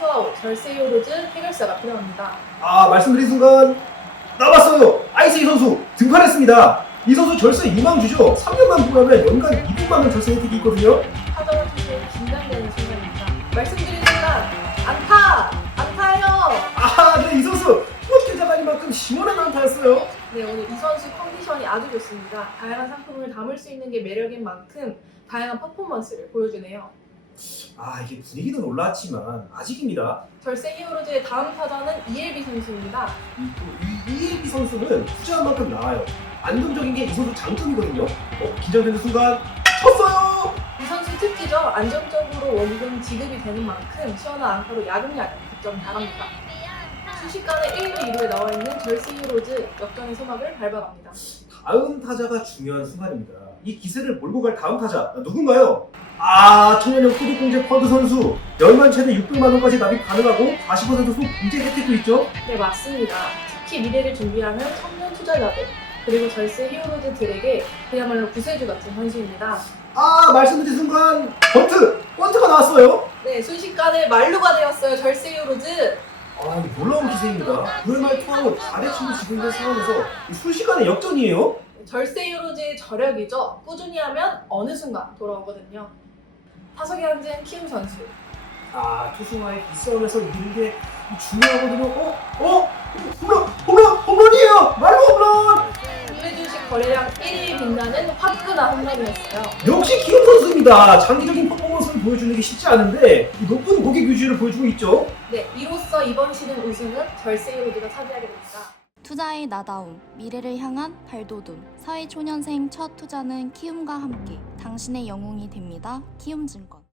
투아웃 절세 히어로즈 해결사가 필요합니다. 아 말씀드린 순간 나왔어요. 아이세이 선수 등판했습니다. 이 선수 절세 유망주죠. 3년만 보면 연간 200만 원 절세 혜택이 있거든요. 타자와 투수의 긴장되는 순간입니다. 말씀드린 순간 안타! 안타요! 아, 네, 이 선수 이렇게 자가니만큼 시원한 안타였어요. 네, 오늘 이 선수 컨디션이 아주 좋습니다. 다양한 상품을 담을 수 있는 게 매력인 만큼 다양한 퍼포먼스를 보여주네요. 아, 이게 분위기는 올라왔지만 아직입니다. 절세 히어로즈의 다음 타자는 이엘비 선수입니다. 이, 이, 이예비 선수는 투자한 만큼 나와요. 안정적인 게 이 선수 장점이거든요. 어, 긴장되는 순간 쳤어요. 이 선수 특기죠. 안정적으로 원금 지급이 되는 만큼 시원한 안타로 야금야금 득점 나갑니다. 순식간에 1루 2루에 나와 있는 절세 히어로즈 역전의 소막을 밟아갑니다. 다음 타자가 중요한 순간입니다. 이 기세를 몰고 갈 다음 타자 누군가요? 아 청년형 소득공제 펀드 선수 연간 최대 600만 원까지 납입 가능하고 40% 소공제 혜택도 있죠. 네, 맞습니다. 특히 미래를 준비하는 청년 투자자들 그리고 절세 히어로즈들에게 그야말로 구세주 같은 선수입니다. 아 말씀드린 순간 번트 번트가 나왔어요. 네, 순식간에 만루가 되었어요. 절세 히어로즈. 아 놀라운 기세입니다. 그말 투아웃 4대 친구 지금 된 상황에서 이 순식간에 역전이에요. 절세 히어로즈의 저력이죠. 꾸준히 하면 어느 순간 돌아오거든요. 타석에 앉은 키움 선수. 아 투수와의 기싸움에서 이기는 게 중요하거든요. 어? 어? 홈런! 홈런! 홈런이에요! 말로 홈런! 김혜준식 거래량 1위에 빛나는 화끈한 홈런이었어요. 역시 키움 선수입니다. 장기적인 퍼포먼스를 보여주는 게 쉽지 않은데 이 높은 고객 유지를 보여주고 있죠. 네, 이로써 이번 시즌 우승은 절세 히어로즈가 차지하게 됩니다. 투자의 나다움, 미래를 향한 발돋움. 사회초년생 첫 투자는 키움과 함께 당신의 영웅이 됩니다. 키움증권.